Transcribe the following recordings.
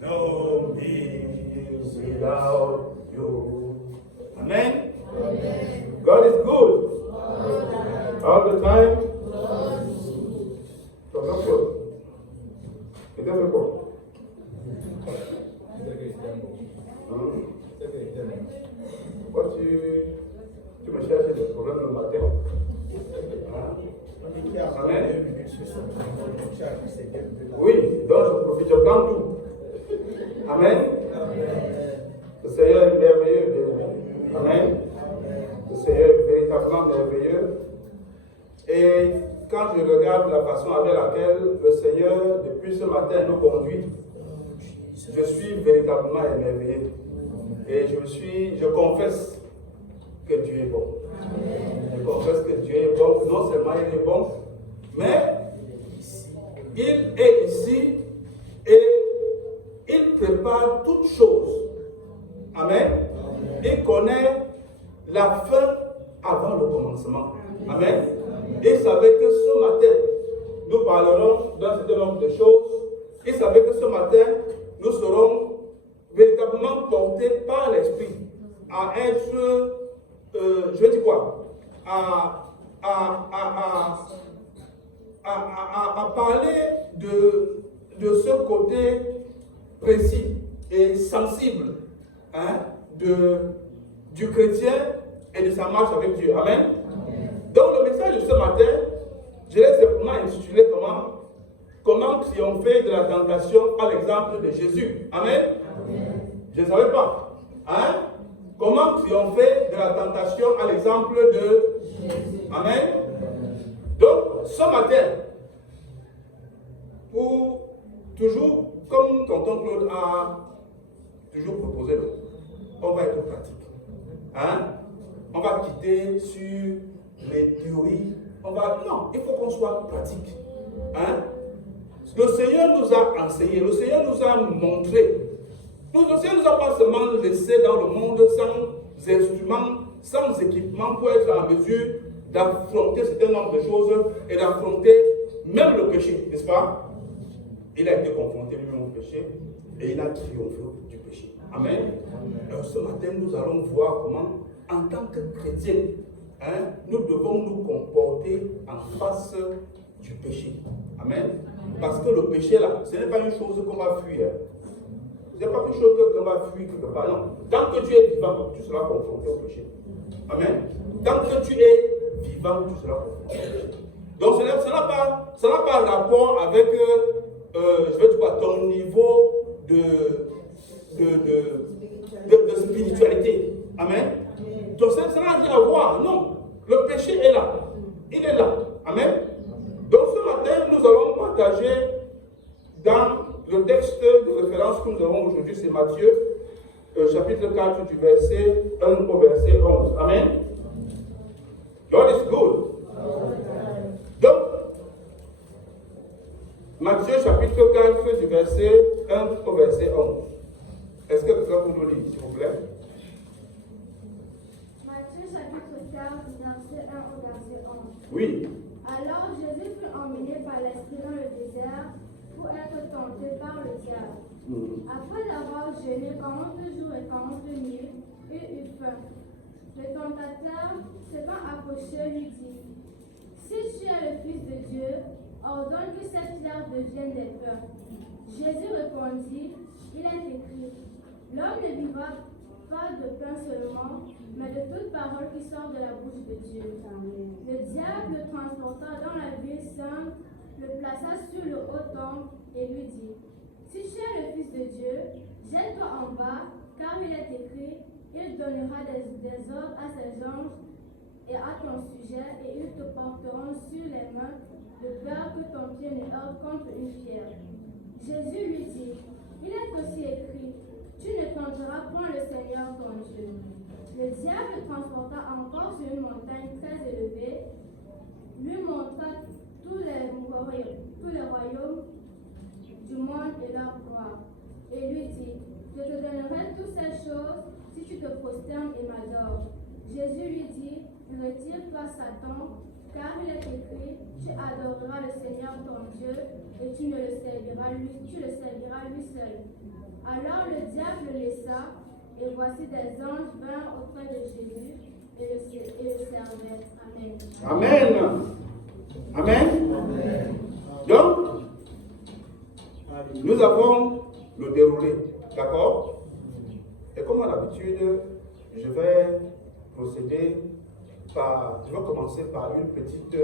No peace without you. Amen. God is good. All the time. So look good. It doesn't go. Pourquoi tu me cherches des problèmes le matin? Amen. Oui, donc je profite, je prends tout. Amen. Le Seigneur est merveilleux, bien-aimé. Amen. Le Seigneur est véritablement merveilleux. Et quand je regarde la façon avec laquelle le Seigneur, depuis ce matin, nous conduit, je suis véritablement émerveillé. Et je confesse que Dieu est bon. Je confesse que Dieu est bon. Non seulement il est bon, mais il est ici et il prépare toutes choses. Amen. Il connaît la fin avant le commencement. Amen. Il savait que ce matin, nous parlerons d'un certain nombre de choses. Il savait que ce matin, nous serons véritablement portés par l'Esprit à être, je vais dire quoi, à parler de ce côté précis et sensible du chrétien et de sa marche avec Dieu. Amen. Donc le message de ce matin, je l'ai simplement intitulé comment triompher de la tentation à l'exemple de Jésus. Amen. Je ne savais pas. Comment triompher de la tentation à l'exemple de Jésus. Amen. Donc ce matin, pour toujours, comme tonton Claude a toujours proposé, on va être pratique. On va quitter sur les théories. Non, il faut qu'on soit pratique. Le Seigneur nous a enseigné, le Seigneur nous a montré. Le Seigneur ne nous a pas seulement laissé dans le monde sans instruments, sans équipement pour être en mesure d'affronter un certain nombre de choses et d'affronter même le péché, n'est-ce pas? Il a été confronté lui-même au péché et il a triomphé du péché. Amen. Alors, ce matin, nous allons voir comment, en tant que chrétiens, nous devons nous comporter en face du péché. Amen. Parce que le péché, là, ce n'est pas une chose qu'on va fuir. Ce n'est pas une chose qu'on va fuir quelque part. Non. Tant que tu es vivant, tu seras confronté au péché. Amen. Tant que tu es vivant, tu seras confronté au péché. Donc, ça n'a pas rapport avec, je vais dire quoi, ton niveau de spiritualité. Amen. Donc, ça n'a rien à voir. Non. Le péché est là. Il est là. Amen. Donc, ce matin, nous allons partager dans le texte de référence que nous avons aujourd'hui, c'est Matthieu, chapitre 4, du verset 1 au verset 11. Amen. God is good. Donc, Matthieu, chapitre 4, du verset 1 au verset 11. Est-ce que quelqu'un peut nous lire, s'il vous plaît? Matthieu, chapitre 4, verset 1 au verset 11. Oui. Alors Jésus fut emmené par l'Esprit dans le désert pour être tenté par le diable. Après avoir jeûné 40 jours et 40 nuits, il eut faim. Le tentateur, s'étant approché, lui dit: Si tu es le Fils de Dieu, ordonne que cette pierre devienne des pains. Jésus répondit: Il est écrit, l'homme ne vivra pas de pain seulement, mais de toute parole qui sort de la bouche de Dieu. Le diable le transporta dans la ville sainte, le plaça sur le haut temple et lui dit: Si tu es le Fils de Dieu, jette-toi en bas, car il est écrit, il donnera des ordres à ses anges et à ton sujet, et ils te porteront sur les mains, de peur que ton pied ne heurte contre une pierre. Jésus lui dit: Il est aussi écrit, tu ne tenteras point le Seigneur ton Dieu. Le diable le transporta encore sur une montagne très élevée, lui montra tous les royaumes du monde et leur gloire, et lui dit: Je te donnerai toutes ces choses si tu te prosternes et m'adores. Jésus lui dit: Retire-toi, Satan, Car il est écrit, tu adoreras le Seigneur ton Dieu et tu le serviras lui seul. Alors le diable le laissa, et voici des anges vinrent auprès de Jésus et le servaient. Amen. Amen. Amen. Donc, nous avons le déroulé, d'accord? Et comme à l'habitude, je vais commencer par une petite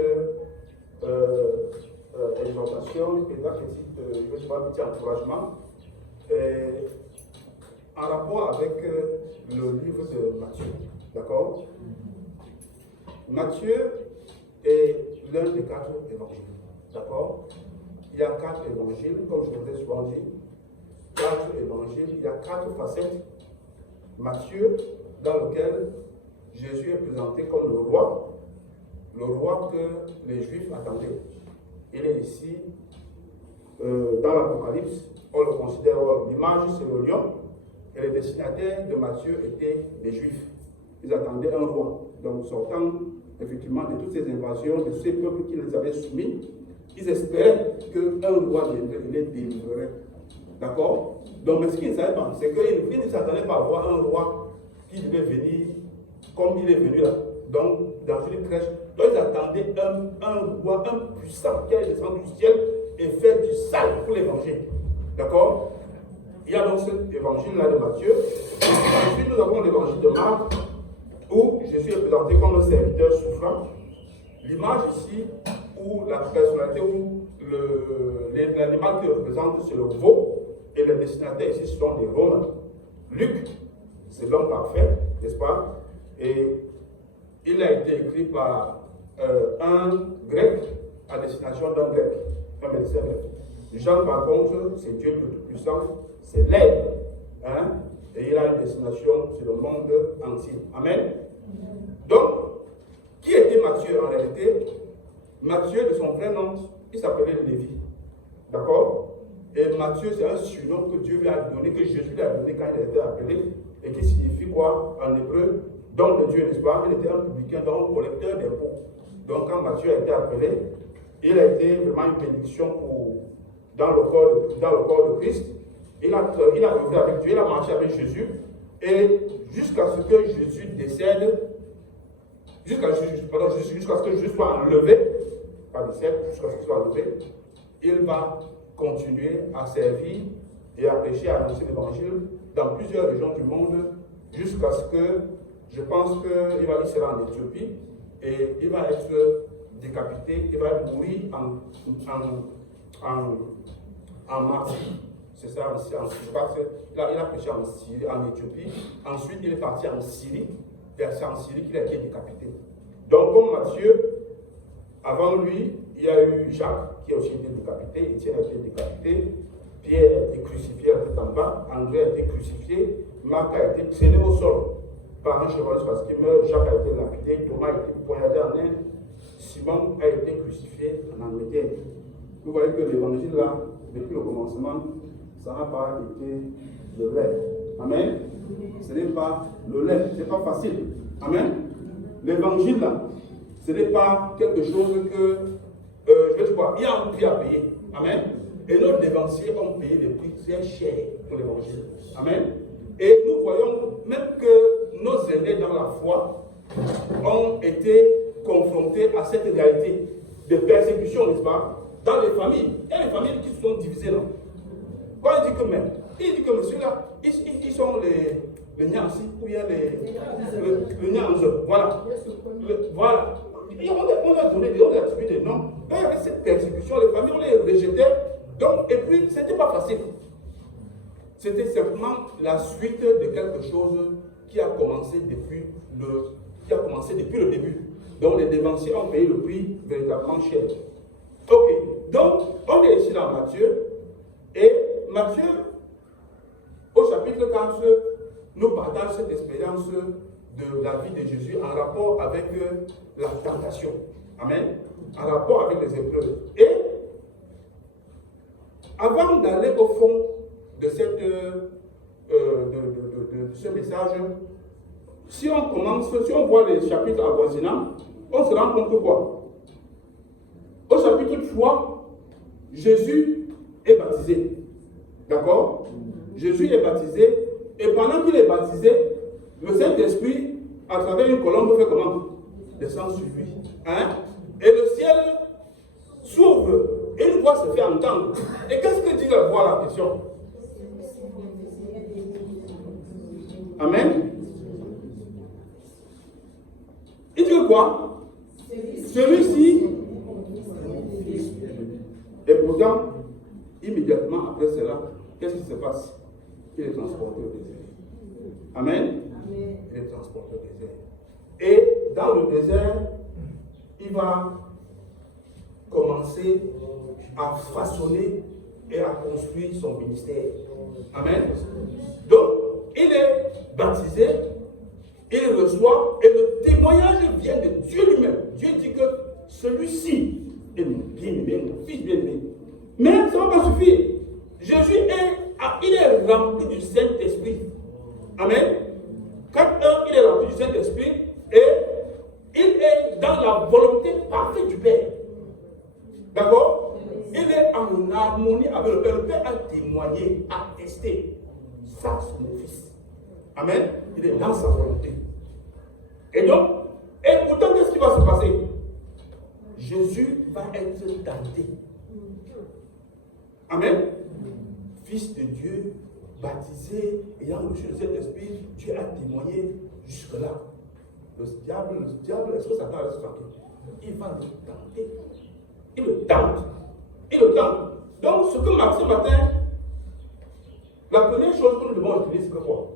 exhortation, un petit encouragement en rapport avec le livre de Matthieu, d'accord? Matthieu est l'un des 4 évangiles, d'accord? Il y a 4 évangiles, comme je vous ai souvent dit, 4 évangiles, il y a 4 facettes. Matthieu, dans lequel Jésus est présenté comme le roi que les Juifs attendaient. Il est ici, dans l'Apocalypse, on le considère, l'image c'est le lion, et les destinataires de Matthieu étaient des Juifs. Ils attendaient un roi. Donc, sortant effectivement de toutes ces invasions, de ces peuples qui les avaient soumis, ils espéraient qu'un roi viendrait et les délivrerait. D'accord? Donc, mais ce qu'ils ne savaient pas, c'est qu'ils ne s'attendaient pas à voir un roi qui devait venir comme il est venu là. Donc, dans une crèche. Donc, ils attendaient un roi, un puissant qui allait descendre du ciel et faire du sale pour l'évangile. D'accord? Il y a donc cet évangile-là de Matthieu. Ensuite, nous avons l'évangile de Marc, où Jésus est présenté comme le serviteur souffrant. L'image ici, où la personnalité, où l'animal qui représente, c'est le veau, et les destinataires ici sont des Romains. Luc, c'est l'homme parfait, n'est-ce pas? Et il a été écrit par un grec à destination d'un grec, un médecin grec. Jean, par contre, c'est Dieu le Tout-Puissant, c'est l'aide. Hein? Et il a une destination sur le monde entier. Amen. Donc, qui était Matthieu en réalité? Matthieu, de son vrai nom, il s'appelait Lévi. D'accord? Et Matthieu, c'est un surnom que Dieu lui a donné, que Jésus lui a donné quand il a été appelé, et qui signifie quoi en hébreu? Don de Dieu, n'est-ce pas? Il était un publicain, donc un collecteur d'impôts. Donc, quand Matthieu a été appelé, il a été vraiment une bénédiction dans le corps de Christ. Il a vécu avec Dieu, il a marché avec Jésus, et jusqu'à ce que Jésus décède, jusqu'à ce que Jésus soit enlevé, pas décède, jusqu'à ce qu'il soit enlevé, il va continuer à servir et à prêcher, à annoncer l'évangile dans plusieurs régions du monde, jusqu'à ce que, je pense qu'il sera en Éthiopie, et il va être décapité, il va mourir en martyr. C'est ça, je crois qu'il a prêché en Syrie, en Éthiopie. Ensuite, il est parti en Syrie, et c'est en Syrie qu'il a été décapité. Donc, comme Matthieu, avant lui, il y a eu Jacques qui a aussi été décapité, Étienne a été décapité, Pierre a été crucifié tout en bas, André a été crucifié, Marc a été traîné au sol par un cheval parce qu'il meurt, Jacques a été lapidé, Thomas a été poignardé en Inde, Simon a été crucifié en Angleterre. Vous voyez que l'évangile là, depuis le commencement, ça n'a pas été le lait. Amen. Ce n'est pas le lait, ce n'est pas facile. Amen. L'évangile là, ce n'est pas quelque chose que, je vais dire quoi, il y a un prix à payer. Amen. Et nos dévanciers ont payé des prix très chers pour l'évangile. Amen. Et nous voyons même que nos aînés dans la foi ont été confrontés à cette réalité de persécution, n'est-ce pas? Dans les familles. Il y a les familles qui se sont divisées là. Quand il dit que monsieur-là, ils sont les Nyansi, ou bien le Nyanze. Voilà. Voilà. Et on a attribué des noms. Donc il y avait cette persécution, les familles, on les rejetait. Donc, et puis, ce n'était pas facile. C'était simplement la suite de quelque chose qui a commencé depuis le début. Donc, les dévanciers ont payé le prix véritablement cher. Ok. Donc, on est ici dans Matthieu. Et Matthieu, au chapitre 4, nous partage cette expérience de la vie de Jésus en rapport avec la tentation. Amen. En rapport avec les épreuves. Et avant d'aller au fond de ce message, si on voit les chapitres avoisinants, on se rend compte que quoi? chapitre 3, Jésus est baptisé. D'accord? Jésus est baptisé. Et pendant qu'il est baptisé, le Saint-Esprit, à travers une colombe, fait comment? Descend sur lui. Hein? Et le ciel s'ouvre. Et une voix se fait entendre. Et qu'est-ce que dit la voix, la question? Amen. Il dit que quoi? Celui-ci. Et pourtant, immédiatement après cela, qu'est-ce qui se passe? Il est transporté au désert. Amen. Il est transporté au désert. Et dans le désert, il va commencer à façonner et à construire son ministère. Amen. Donc, il est baptisé, il reçoit, et le témoignage vient de Dieu lui-même. Dieu dit que celui-ci est mon bien-aimé, mon fils bien-aimé. Mais ça ne va pas suffire. Jésus il est rempli du Saint-Esprit. Amen. Quand il est rempli du Saint-Esprit, et il est dans la volonté parfaite du Père. D'accord? Il est en harmonie avec le Père. Le Père a témoigné, a testé. Ça, c'est mon fils. Amen. Il est dans sa volonté. Et donc, et pourtant, qu'est-ce qui va se passer? Jésus va être tenté. Amen. Fils de Dieu, baptisé, ayant reçu le Saint-Esprit, Dieu a témoigné jusque-là. Le diable, est-ce que Satan va se tranquille? Il va le tenter. Il le tente. Il le tente. Donc, ce que ce matin, la première chose que nous devons utiliser, c'est quoi?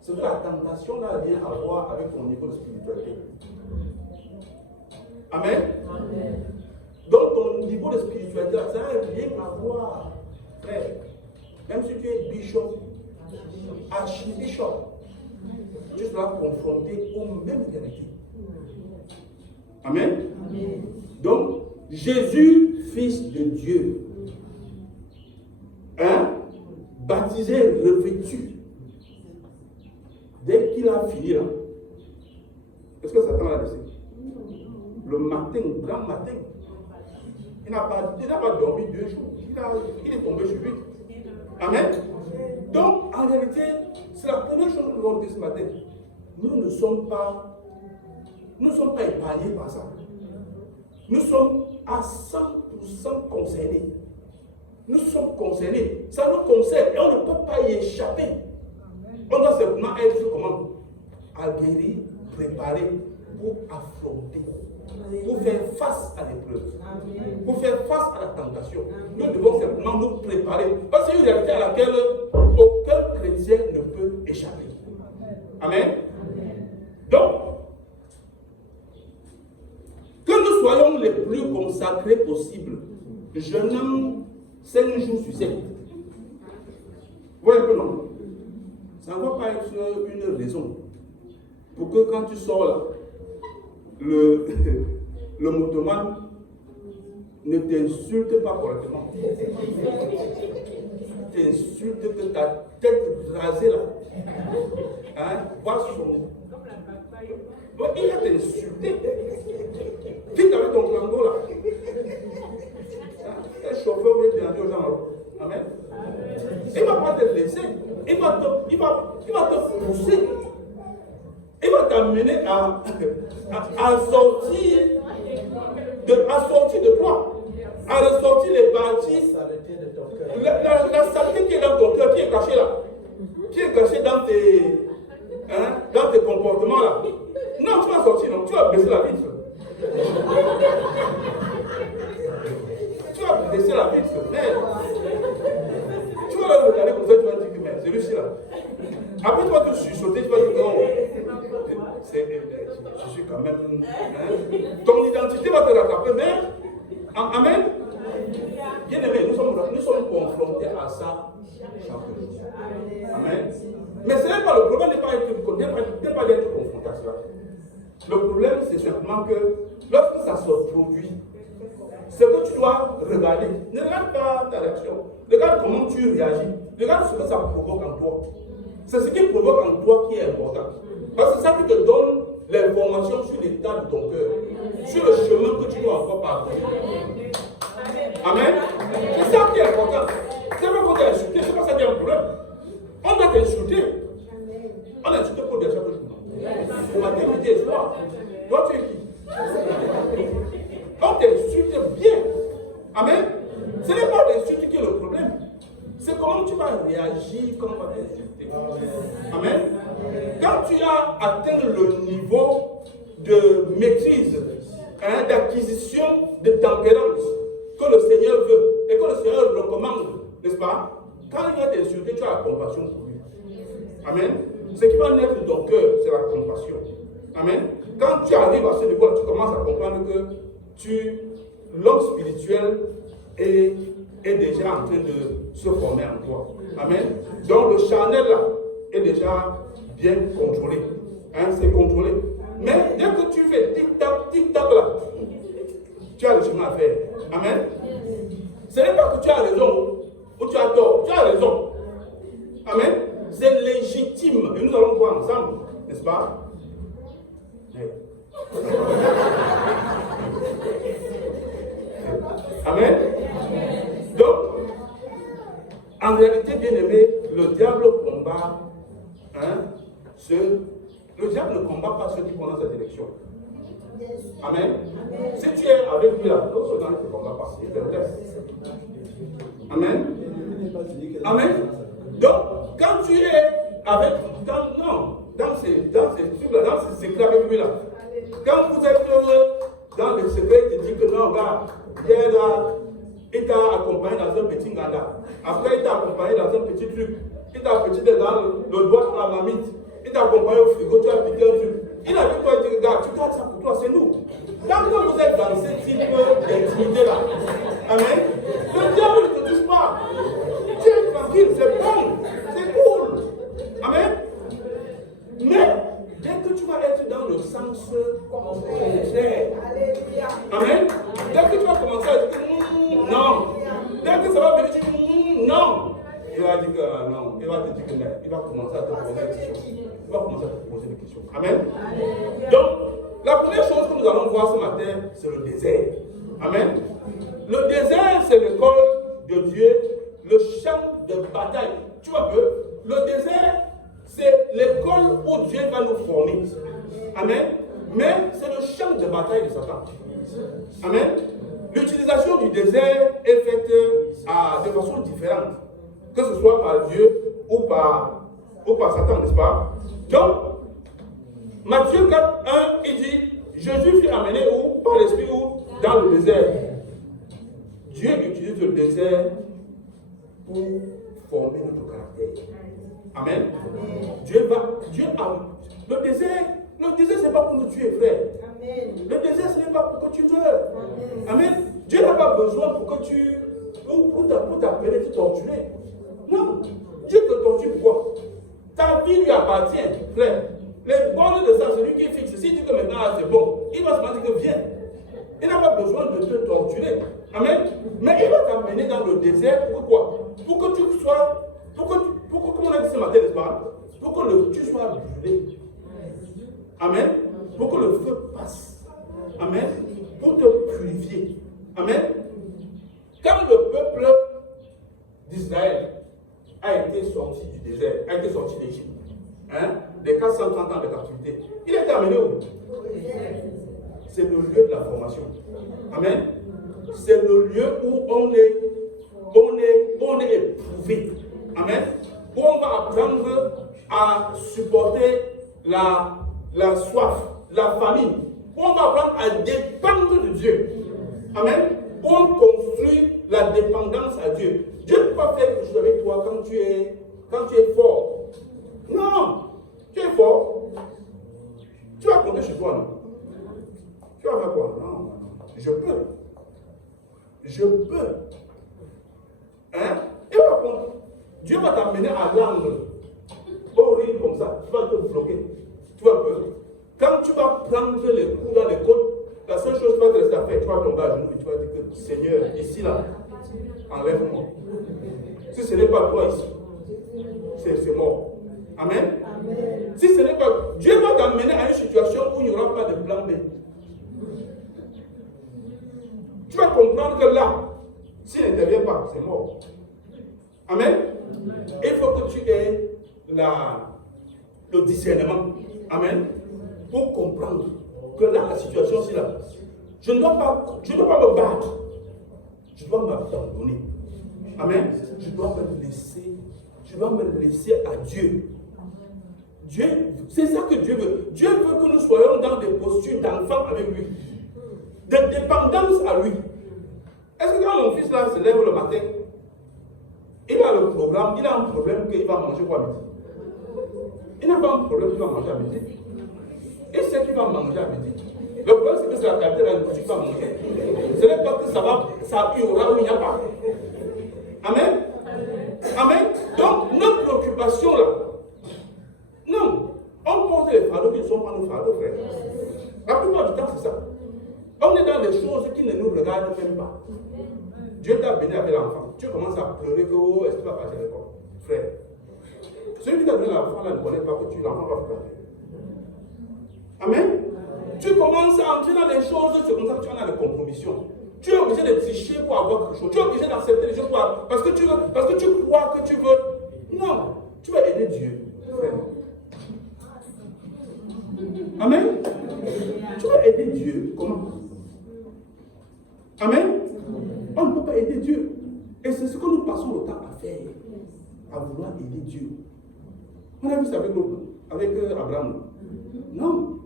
C'est que la tentation n'a rien à voir avec ton niveau de spiritualité. Amen. Amen. Donc, ton niveau de spiritualité, ça n'a rien à voir, frère. Même si tu es bishop, archibishop, tu seras confronté aux mêmes réalités. Amen. Amen. Donc, Jésus, fils de Dieu, baptisé, revêtu, dès qu'il a fini là, est-ce que Satan l'a laissé? Le matin, grand matin, il n'a pas dormi 2 jours, il est tombé sur lui. Amen. Donc, en réalité, c'est la première chose que nous devons dire ce matin. Nous ne sommes pas épargnés par ça. Nous sommes à 100% concernés. Nous sommes concernés. Ça nous concerne et on ne peut pas y échapper. On doit simplement être comment? Aguerri, préparé pour affronter, pour faire face à l'épreuve, pour faire face à la tentation. Nous devons simplement nous préparer. Parce que c'est une réalité à laquelle aucun chrétien ne peut échapper. Amen. Donc, que nous soyons les plus consacrés possible, jeûnons 5 jours sur 7. Vous voyez que non? Ça ne va pas être une raison pour que quand tu sors là, le motoman ne t'insulte pas correctement. T'insulte que ta tête rasée là. Hein? Vois son. Il va t'insulter. Quitte avec ton flambeau là. Un chauffeur veut déranger aux gens là. Amen. Il ne va pas te laisser. Il va te pousser. Il va t'amener à sortir de toi. À ressortir les parties. La saleté qui est dans ton cœur, qui est cachée là. Qui est cachée dans tes comportements là. Non, tu vas sortir, non. Tu vas baisser la vitre. Tu vas baisser la vitre. Mais tu vas le regarder comme ça, tu vas dire que mais celui-ci là. Après, tu vas te chuchoter, tu vas dire non. Je suis quand même. Ton identité va te rattraper, mais. Amen. Bien aimé, nous sommes confrontés à ça chaque jour. Amen. Mais ce n'est pas le problème, n'est pas d'être confronté à cela. Le problème, c'est simplement que lorsque ça se produit, ce que tu dois regarder, ne regarde pas ta réaction. Regarde comment tu réagis. Regarde ce que ça provoque en toi. C'est ce qui provoque en toi qui est important. Parce que c'est ça qui te donne l'information sur l'état de ton cœur, sur le chemin que tu dois encore parcourir. Amen. C'est ça qui est important. C'est pas qu'on t'a insulté, c'est pas ça qui est un problème. On doit t'insulter. On insulte pour des gens que je matin, midi et soir. Toi, tu es qui? On t'insulte bien. Amen. Ce n'est pas l'insulte qui est le problème. C'est comment tu vas réagir quand on va t'insulter. Amen. Quand tu as atteint le niveau de maîtrise, d'acquisition de tempérance que le Seigneur veut et que le Seigneur recommande, n'est-ce pas? Quand il va t'insulter, tu as la compassion pour lui. Amen. Ce qui va naître de ton cœur, c'est la compassion. Amen. Quand tu arrives à ce niveau-là, tu commences à comprendre que l'homme spirituel est déjà en train de se former en toi. Amen. Donc le charnel là est déjà bien contrôlé. C'est contrôlé. Mais dès que tu fais tic-tac là, tu as le chemin à faire. Amen. Ce n'est pas que tu as raison ou tu as tort. Tu as raison. Amen. C'est légitime. Et nous allons voir ensemble, n'est-ce pas? Amen. Donc, en réalité, bien aimé, le diable combat. Le diable ne combat pas ceux qui font dans cette élection. Amen. Si tu es avec lui là, l'autre ne te combat pas. Il te laisse. Amen. Amen. Donc, quand tu es avec, dans ces trucs-là, dans ces secrets avec lui là, quand vous êtes dans les secrets, il te dit que non, regarde, hier là, il t'a accompagné dans un petit ganda. Après, il t'a accompagné dans un petit truc. Il t'a petit dans le doigt de la mamite. Il t'a accompagné au frigo, tu as piqué un truc. Il a vu toi et dit, regarde, tu gardes ça pour toi, c'est nous. Quand vous êtes dans ce type d'intimité-là, amen, le diable ne te touche pas. Tu es tranquille, c'est bon, c'est cool. Amen. Mais, dès que tu vas être dans le sens contraire, amen, dès que tu vas commencer à dire, non, dès que ça va venir, tu dis, non, il va dire que non, il va te dire que non, il va commencer à te poser des questions. Il va commencer à te poser des questions. Amen. Donc, la première chose que nous allons voir ce matin, c'est le désert. Amen. Le désert, c'est l'école de Dieu, le champ de bataille. Tu vois un peu, le désert, c'est l'école où Dieu va nous former. Amen. Mais c'est le champ de bataille de Satan. Amen. L'utilisation du désert est faite de façon différente, que ce soit par Dieu ou par Satan, n'est-ce pas? Donc, Matthieu 4, 1, il dit, Jésus fut amené où? Par l'Esprit où? Dans le désert. Dieu utilise le désert pour former notre caractère. Amen. Le désert, ce n'est pas pour nous tuer, frère. Amen. Le désert, ce n'est pas pour que tu meurs. Amen. Dieu n'a pas besoin pour t'appeler, te torturer. Non. Dieu te torture pourquoi? Ta vie lui appartient, frère. Les bornes de ça, c'est lui qui fixe. S'il dit que maintenant c'est bon, il va se dire que viens. Il n'a pas besoin de te torturer. Amen. Mais il va t'amener dans le désert. Pourquoi? Pour que tu sois. Comme on a dit ce matin, n'est-ce pas? Pour que tu sois brûlé. Amen. Pour que le feu passe. Amen. Pour te purifier. Amen. Quand le peuple d'Israël a été sorti du désert, a été sorti d'Égypte, des 430 ans de captivité, il est amené où? C'est le lieu de la formation. Amen. C'est le lieu où on est éprouvé. Amen. Où on va apprendre à supporter la soif, la famine. Où on va apprendre à dépendre de Dieu. Amen. Où on construit la dépendance à Dieu. Dieu ne peut pas faire quelque chose avec toi quand tu es fort. Non. Tu es fort. Tu vas compter chez toi, non? Tu vas faire quoi? Non. Je peux. Dieu va t'amener à l'angle. Au rythme comme ça. Tu vas te bloquer. Tu vas peur. Quand tu vas prendre les coups dans les côtes, la seule chose que tu vas te rester à faire, tu vas tomber à genoux et tu vas dire que Seigneur, ici là, enlève-moi. Si ce n'est pas toi ici, c'est mort. Amen. Si ce n'est pas, Dieu va t'amener à une situation où il n'y aura pas de plan B. Tu vas comprendre que là, s'il n'intervient pas, c'est mort. Amen. Il faut que tu aies le discernement. Amen. Pour comprendre que là, la situation, c'est là. Je ne dois pas me battre. Je dois m'abandonner. Amen. Je dois me laisser à Dieu. Dieu, c'est ça que Dieu veut. Dieu veut que nous soyons dans des postures d'enfant avec lui. De dépendance à lui. Est-ce que quand mon fils là se lève le matin, il a le programme, il a un problème qu'il va manger quoi à midi? Il n'a pas un problème qu'il va manger à midi. Il sait qu'il va manger à midi. Le problème c'est que c'est la qualité de la nourriture qu'il va manger. Ce n'est pas que ça y aura ou il n'y a pas. Amen. Amen. Donc notre préoccupation là, non, on porte les fardeaux qui ne sont pas nos fardeaux, frère. La plupart du temps c'est ça. On est dans des choses qui ne nous regardent même pas. Dieu t'a béni avec l'enfant. Tu commences à pleurer que oh, est-ce que tu vas passer l'école? Frère, celui qui t'a donné l'enfant là ne connaît pas que l'enfant va pleurer. Amen. Tu commences à entrer dans des choses, c'est comme ça que tu en as des compromissions. Tu es obligé de tricher pour avoir quelque chose. Tu es obligé d'accepter les choses parce que tu crois que tu veux. Non, tu vas aider Dieu. Frère. Amen. Tu vas aider Dieu. Comment? Amen. On ne peut pas aider Dieu. Et c'est ce que nous passons le temps à faire. À vouloir aider Dieu. On a vu ça avec Abraham. Non.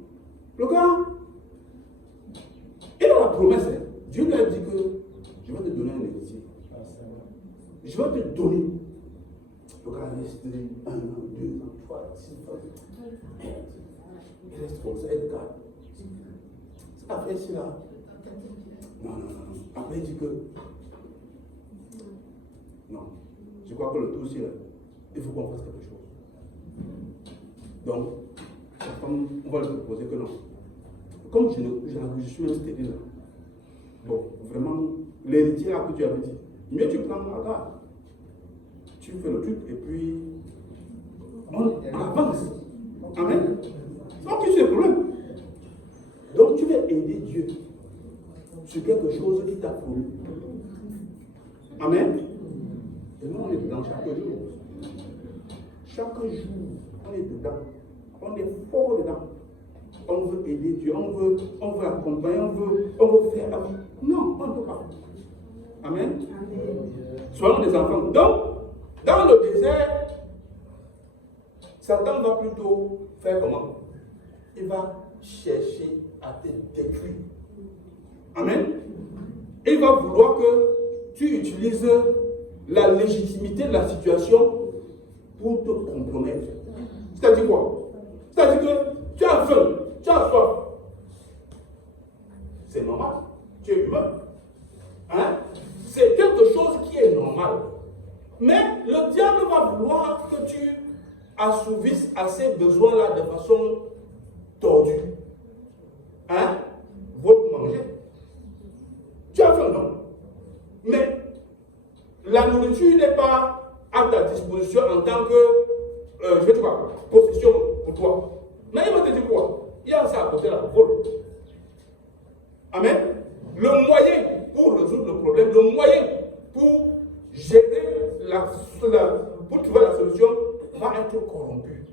Le gars, il a la promesse. Dieu lui a dit que je vais te donner un héritier. Je vais te donner. Le gars reste 1 an, 2 ans, 3, 6 ans. Il reste comme ça, il regarde. Après, c'est là. Non. Après, il dit que non. Je crois que le tout, c'est là. Il faut qu'on fasse quelque chose. Donc, on va lui proposer que non. Comme je suis même stérile là. Bon, vraiment, l'héritier là que tu avais dit, mieux tu prends la garde. Tu fais le truc et puis on avance. Amen. Donc, tu sais le problème. Donc, tu vas aider Dieu sur quelque chose qui t'a promis. Amen. Et nous, on est dedans chaque jour. Chaque jour, on est dedans. On est fort dedans. On veut aider Dieu, on veut accompagner, on veut faire la vie. Non, on ne peut pas. Amen. Soyons des enfants. Donc, dans le désert, Satan va plutôt faire comment? Il va chercher à te détruire. Amen. Il va vouloir que tu utilises la légitimité de la situation pour te compromettre. C'est-à-dire quoi? C'est-à-dire que tu as faim, tu as soif. C'est normal. Tu es humain. Hein? C'est quelque chose qui est normal. Mais le diable va vouloir que tu assouvisses à ces besoins-là de façon tordue. Hein? Votre manger. Tu as faim, non? Mais la nourriture n'est pas à ta disposition en tant que, je vais te dire, possession pour toi. Mais il va te dire quoi? Il y a ça à côté là, vol. Amen. Le moyen pour résoudre le problème, le moyen pour gérer pour trouver la solution va être corrompu.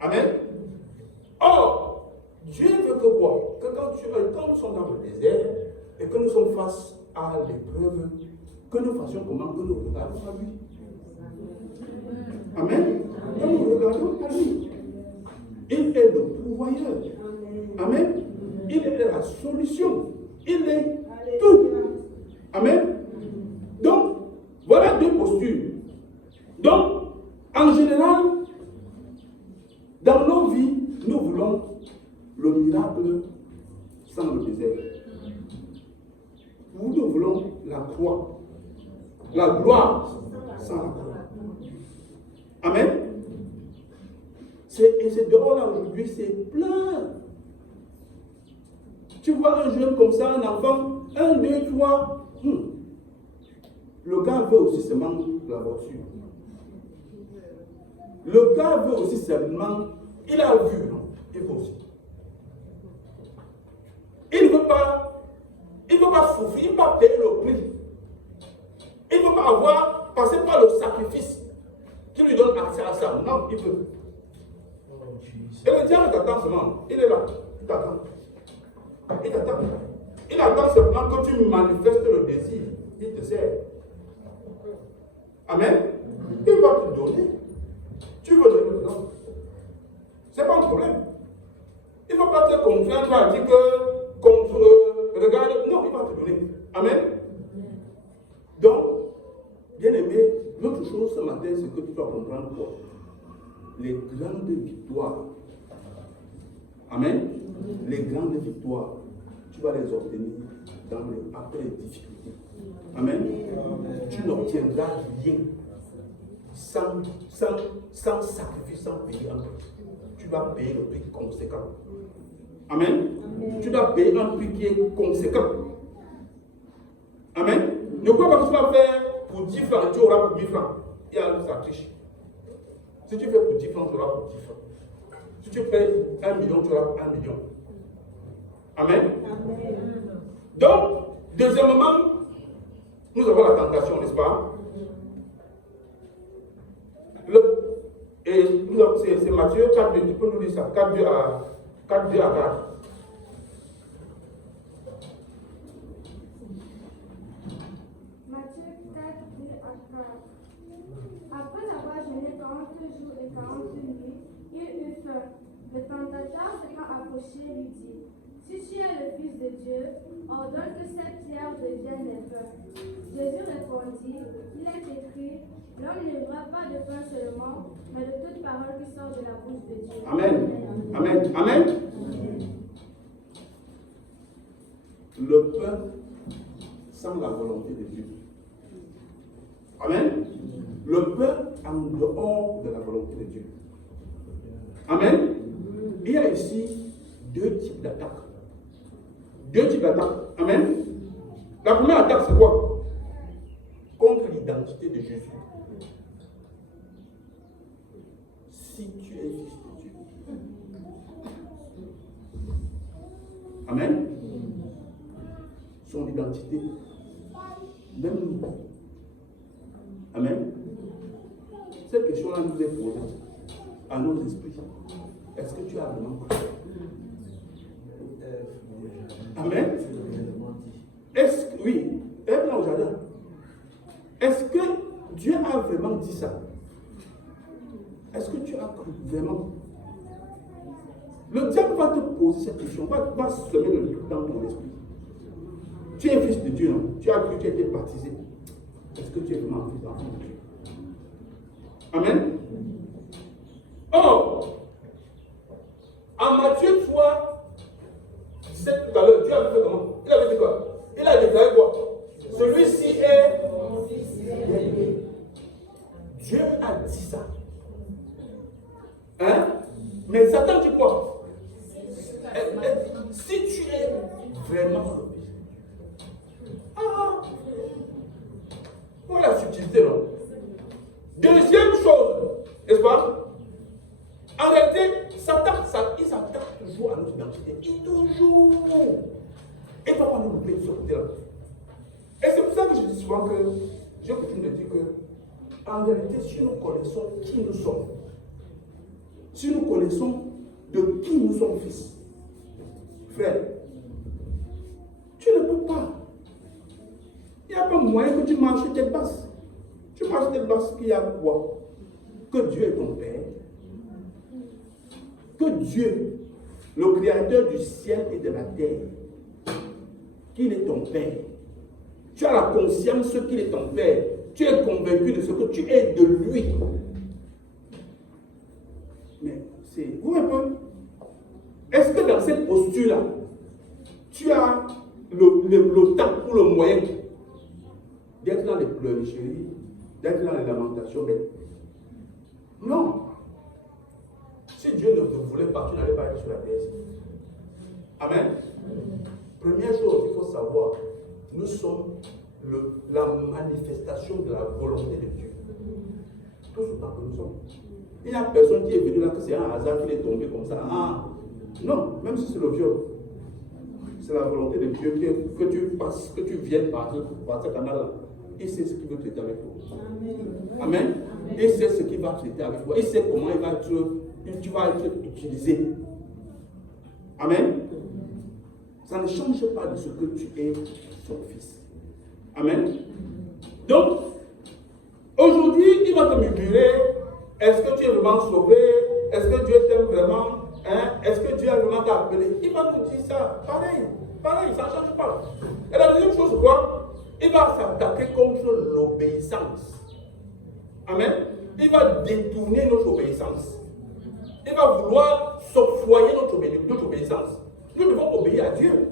Amen. Or, Dieu veut que quoi? Que quand nous sommes dans le désert et que nous sommes face à l'épreuve, que nous fassions comment? Que nous regardons à lui. Amen. Que nous regardons à lui. Il est le pourvoyeur. Amen. Il est la solution. Il est tout. Amen. Donc, voilà deux postures. Donc, en général, dans nos vies, nous voulons le miracle sans le désert. Nous voulons la croix. La gloire sans la croix. Amen. Et c'est dehors là aujourd'hui, c'est plein. Tu vois un jeune comme ça, un enfant, 1, 2, 3. Le gars veut aussi seulement la voiture. Le gars veut aussi seulement, il a vu, non? Il veut aussi. Il ne veut pas souffrir, il ne veut pas payer le prix. Il ne veut pas avoir passé par le sacrifice qui lui donne accès à ça. Non, il veut. Et le diable t'attend seulement. Il est là. Il t'attend. Il t'attend. Il attend seulement que tu manifestes le désir. Il te sert. Amen. Il va te donner. Tu veux donner, non. Ce n'est pas un problème. Il ne va pas te contraindre à dire que regarde. Non, il va te donner. Amen. Donc, bien aimé, l'autre chose ce matin, c'est que tu dois comprendre quoi? Les grandes victoires. Amen. Les grandes victoires, tu vas les obtenir après les difficultés. Amen. Tu n'obtiendras rien sans sacrifice, sans payer un prix. Tu vas payer le prix conséquent. Amen. Tu dois payer un prix qui est conséquent. Amen. Ne crois pas que tu vas faire pour 10 francs, tu auras pour 1000 francs. Il y a ça triche. Si tu fais pour 10 francs, tu auras pour 10 francs. Si tu fais 1 million, tu auras pour 1 million. Amen. Donc, deuxièmement, nous avons la tentation, n'est-ce pas? C'est Matthieu 4, tu peux nous dire ça, 4, 2 à 4. Matthieu 4, 2 à 4. Après avoir jeûné 40 jours et 40 nuits, il eut faim. Le tentateur s'étant approché lui dit, si tu es le Fils de Dieu, ordonne que cette pierre devienne des pains. Jésus répondit, il est écrit, l'homme ne vivra pas de pain seulement, mais de toute parole qui sort de la bouche de Dieu. Amen. Amen. Amen. Le pain sans la volonté de Dieu. Amen. Le pain en dehors de la volonté de Dieu. Amen. Il y a ici deux types d'attaques. Deux types d'attaques. Amen. La première attaque, c'est quoi? Contre l'identité de Jésus. Si tu es fils de Dieu. Amen. Son identité. Même nous. Amen. Cette question-là nous est posée à nos esprits. Est-ce que tu as vraiment cru? Amen. Est-ce que, oui, est-ce que Dieu a vraiment dit ça? Est-ce que tu as cru vraiment? Le diable va te poser cette question, va semer le doute dans ton esprit. Tu es fils de Dieu, non? Tu as cru, tu as été baptisé. Est-ce que tu es vraiment fils d'enfant de Dieu? Amen. Or, en Matthieu 3, 17 tout à l'heure, Dieu avait fait comment? Il avait dit quoi? Il a déclaré quoi? Celui-ci est mon fils bien-aimé. Dieu a dit ça. Hein? Mais Satan dit quoi? Si tu es vraiment le fils. Ah! Voilà la subtilité, non? Deuxième chose, n'est-ce pas? En réalité, Satan, il s'attaque toujours à notre identité. Toujours. Il ne va pas nous montrer de ce côté-là. Et c'est pour ça que je dis souvent que, j'ai coutume de dire que, en réalité, si nous connaissons qui nous sommes, si nous connaissons de qui nous sommes fils, frère, tu ne peux pas. Il n'y a pas moyen que tu marches tête basse. Tu marches tête basse, qu'il y a quoi? Que Dieu est ton Père. Que Dieu, le Créateur du ciel et de la terre, qu'il est ton Père. Tu as la conscience qu'il est ton Père. Tu es convaincu de ce que tu es de lui. Mais c'est... Vous un peu? Est-ce que dans cette posture-là, tu as le temps ou le moyen d'être dans les pleurnicheries, d'être dans les lamentations? Non. Si Dieu ne te voulait pas, tu n'allais pas être sur la terre. Amen. Première chose qu'il faut savoir, nous sommes la manifestation de la volonté de Dieu. Tout ce temps que nous sommes. Il n'y a personne qui est venu là que c'est un hasard qu'il est tombé comme ça. Ah, non, même si c'est le viol. C'est la volonté de Dieu que tu passes, que tu viennes par ce canal-là. Il sait ce qu'il veut traiter avec toi. Amen. Il sait ce qu'il va traiter avec toi. Il sait comment tu vas être utilisé. Amen. Ça ne change pas de ce que tu es son fils. Amen. Donc, aujourd'hui, il va te murmurer. Est-ce que tu es vraiment sauvé? Est-ce que Dieu t'aime vraiment? Est-ce que Dieu a vraiment t'appelé? Il va nous dire ça. Pareil, ça ne change pas. Et la deuxième chose, c'est quoi? Il va s'attaquer contre l'obéissance. Amen. Il va détourner notre obéissance. Il va vouloir s'octroyer notre obéissance. Nous devons obéir à Dieu.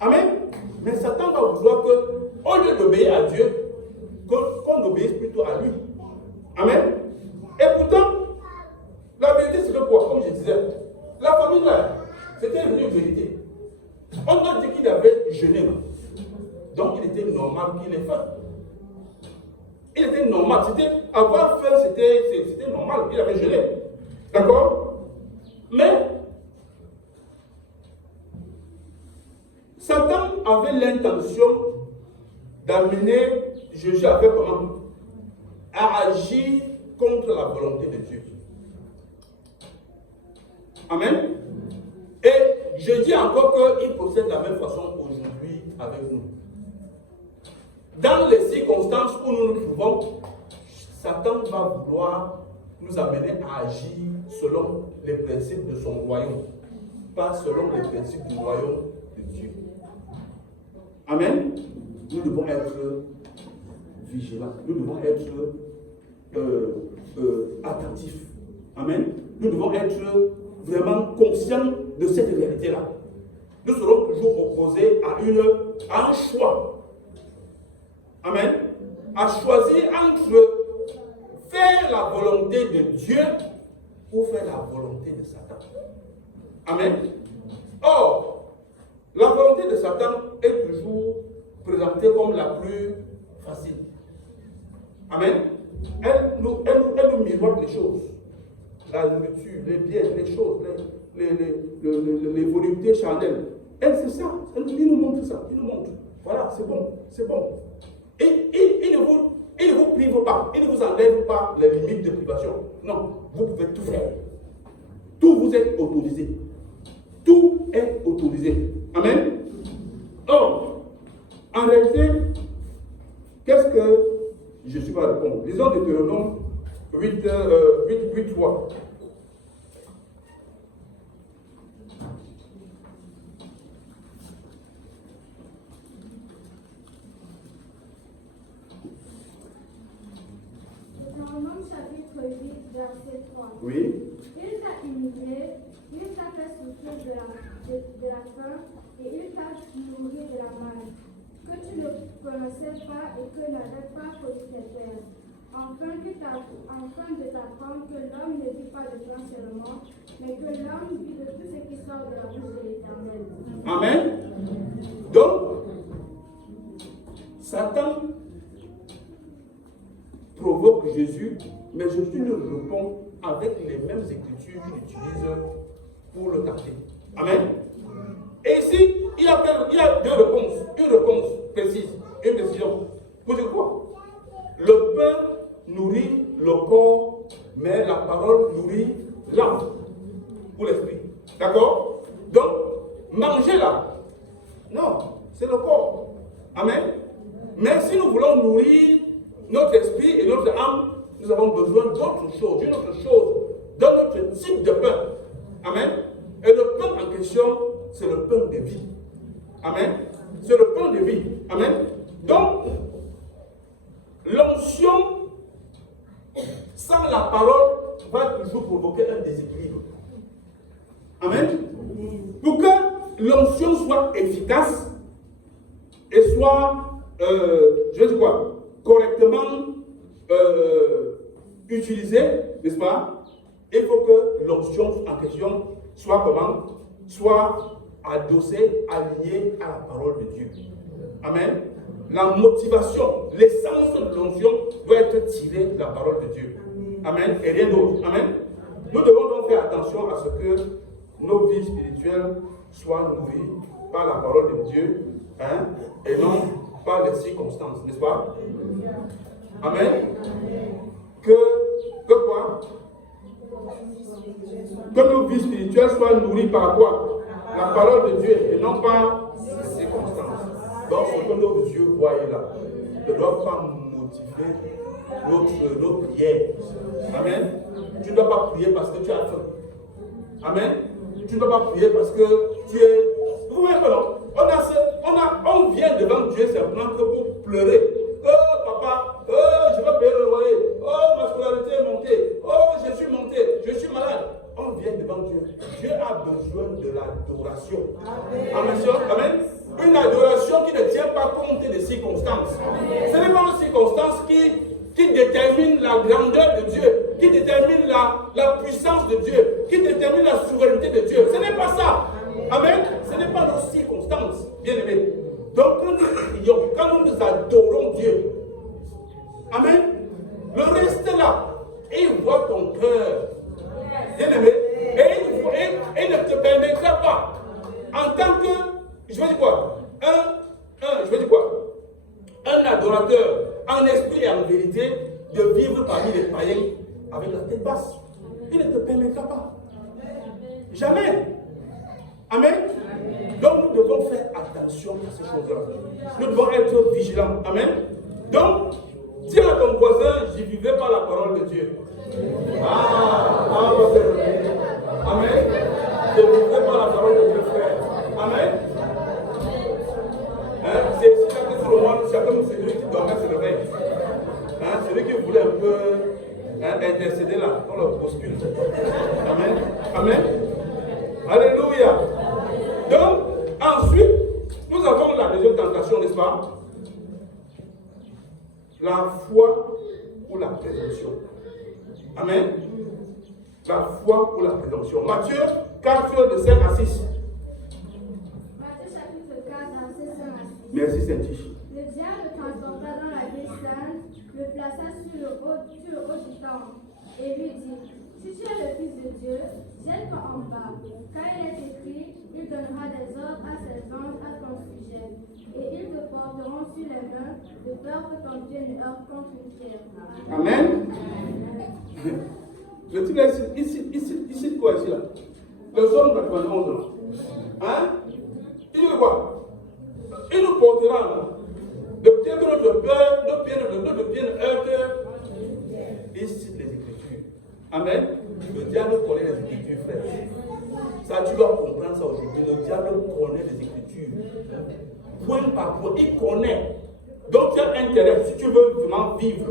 Amen. Mais Satan va vouloir que, au lieu d'obéir à Dieu, qu'on obéisse plutôt à lui. Amen. Et pourtant, la vérité c'est que quoi? Comme je disais, la famille là, c'était une vérité. On a dit qu'il avait jeûné. Donc il était normal qu'il ait faim. Il était normal. Avoir faim, c'était normal qu'il avait jeûné. D'accord? Mais Satan avait l'intention d'amener Jésus avec comment? À agir contre la volonté de Dieu. Amen. Et je dis encore qu'il procède de la même façon aujourd'hui avec nous. Dans les circonstances où nous nous trouvons, Satan va vouloir nous amener à agir selon les principes de son royaume, pas selon les principes du royaume de Dieu. Amen. Nous devons être vigilants. Nous devons être attentifs. Amen. Nous devons être vraiment conscients de cette réalité-là. Nous serons toujours opposés à un choix. Amen. À choisir entre faire la volonté de Dieu ou faire la volonté de Satan. Amen. Or, la volonté de Satan est toujours présentée comme la plus facile. Amen. Elle nous miroite les choses. La nourriture, les biens, les choses, les voluptés charnelles. Elle, c'est ça. Il nous montre ça. Il nous montre. Voilà, c'est bon. C'est bon. Et il ne vous prive pas. Il ne vous enlève pas les limites de privation. Non. Vous pouvez tout faire. Tout vous est autorisé. Tout est autorisé. Amen. Or, en réalité, qu'est-ce que Jésus va répondre? Lisons Deutéronome 8.3. Deutéronome chapitre 8, verset 3. Oui. Il t'a humilié, il t'a fait souffrir de la faim et il t'a nourri de la manne, que tu ne connaissais pas et que n'avait pas connu tes pères. Afin de t'apprendre que l'homme ne vit pas de pain seulement, mais que l'homme vit de tout ce qui sort de la bouche de l'Éternel. Amen. Donc, Satan provoque Jésus, mais Jésus lui répond avec les mêmes écritures qu'il utilise pour le tenter. Amen. Et ici, il y a deux réponses. Une réponse précise, une décision. Vous dites quoi? Le pain nourrit le corps, mais la parole nourrit l'âme pour l'esprit. D'accord? Donc, manger là, non, c'est le corps. Amen. Mais si nous voulons nourrir notre esprit et notre âme, nous avons besoin d'autre chose, d'une autre chose, d'un autre type de pain. Amen. Et le pain en question, c'est le pain de vie. Amen. C'est le pain de vie. Amen. Donc, l'onction sans la parole va toujours provoquer un déséquilibre. Amen. Pour que l'onction soit efficace et soit, je veux dire quoi, correctement utilisée, n'est-ce pas? Il faut que l'onction en question soit comment? Soit adossée, alignée à la parole de Dieu. Amen. La motivation, l'essence de l'onction doit être tirée de la parole de Dieu. Amen. Et rien d'autre. Amen. Nous devons donc faire attention à ce que nos vies spirituelles soient nourries par la parole de Dieu, hein, et non par les circonstances, n'est-ce pas? Amen. Que quoi? Que nos vies spirituelles soient nourries par quoi? La parole de Dieu et non par les circonstances. Donc ce que nos yeux voient là ne doit pas motiver notre prière. Amen. Tu ne dois pas prier parce que tu as faim. Amen. Tu ne dois pas prier parce que tu es... Vous voyez que non? On vient devant Dieu simplement que pour pleurer. Oh papa, je vais payer le loyer. Oh ma scolarité est montée. Oh je suis monté, je suis malade. On vient devant Dieu. Dieu a besoin de l'adoration. Amen. Une adoration qui ne tient pas compte des circonstances. Ce n'est pas les circonstances qui déterminent la grandeur de Dieu, qui déterminent la puissance de Dieu, qui déterminent la souveraineté de Dieu. Ce n'est pas ça. Amen. Ce n'est pas nos circonstances, bien aimés. Donc quand nous prions, quand nous adorons Dieu, amen, le reste est là. Et il voit ton cœur, bien aimé. Et il ne te permettra pas, en tant que, je vais dire quoi, un adorateur, en esprit et en vérité, de vivre parmi les païens avec la tête basse. Il ne te permettra pas. Jamais. Amen. Donc nous devons faire attention à ces choses-là. Nous devons être vigilants. Amen. Donc, dis à ton voisin, j'y vivais par la parole de Dieu. Amen. Je vivais par la parole de Dieu, frère. Amen. C'est chacun sur le monde, chacun c'est lui qui doit mettre se réveiller. Celui qui voulait un peu intercéder là, on le bouscule. Amen. Amen. Alléluia. Donc, ensuite, nous avons la deuxième tentation, n'est-ce pas? La foi ou la présomption. Amen. La foi ou la présomption. Matthieu 4, de 5 à 6. Matthieu chapitre 4, verset 5 à 6. Merci, Saint-Tige. Le diable le transporta dans la ville sainte, le plaça sur le haut du temple, et lui dit, si tu es le Fils de Dieu, jette-toi en bas, car il est écrit, il donnera des ordres à ses anges à ton sujet, et ils te porteront sur les mains, de peur que ton pied ne heurte contre une pierre. Amen. Le titre ici, quoi ici là? Le Somme 91 là. Hein? Il dit quoi? Il nous portera là. De pied que notre pied ne heurte. Il cite les Écritures. Amen. Le diable connaît les Écritures, frère. Ça, tu dois comprendre ça aujourd'hui. Le diable connaît les Écritures. Point par point, il connaît. Donc tu as intérêt, si tu veux vraiment vivre,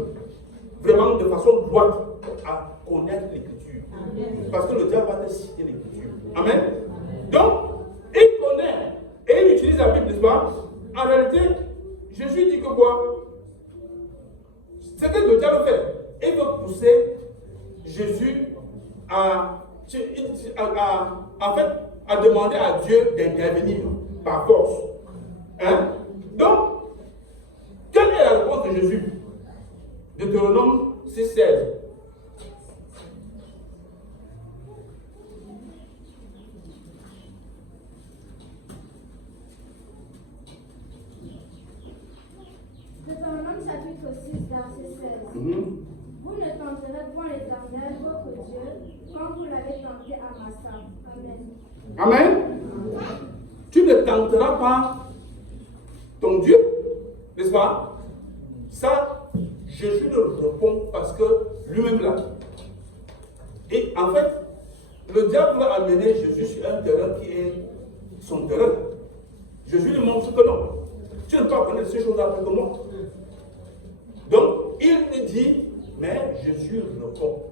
vraiment de façon droite, à connaître l'Écriture. Parce que le diable va te citer l'Écriture. Amen. Donc, il connaît et il utilise la Bible, n'est-ce pas? En réalité, Jésus dit que quoi? C'est que le diable fait. Il veut pousser Jésus à demander à Dieu d'intervenir par force. Hein? Donc, quelle est la réponse de Jésus? Deutéronome 6,16. Deutéronome chapitre 6, verset 16. Vous ne tenterez point l'Éternel, votre Dieu, comme vous l'avez tenté à Massa. Amen. Amen. Tu ne tenteras pas ton Dieu, n'est-ce pas? Ça, Jésus le répond parce que lui-même là. Et en fait, le diable va amener Jésus sur un terrain qui est son terrain. Jésus lui montre que non. Tu ne peux pas connaître ces choses après que moi. Donc, il lui dit, mais Jésus répond.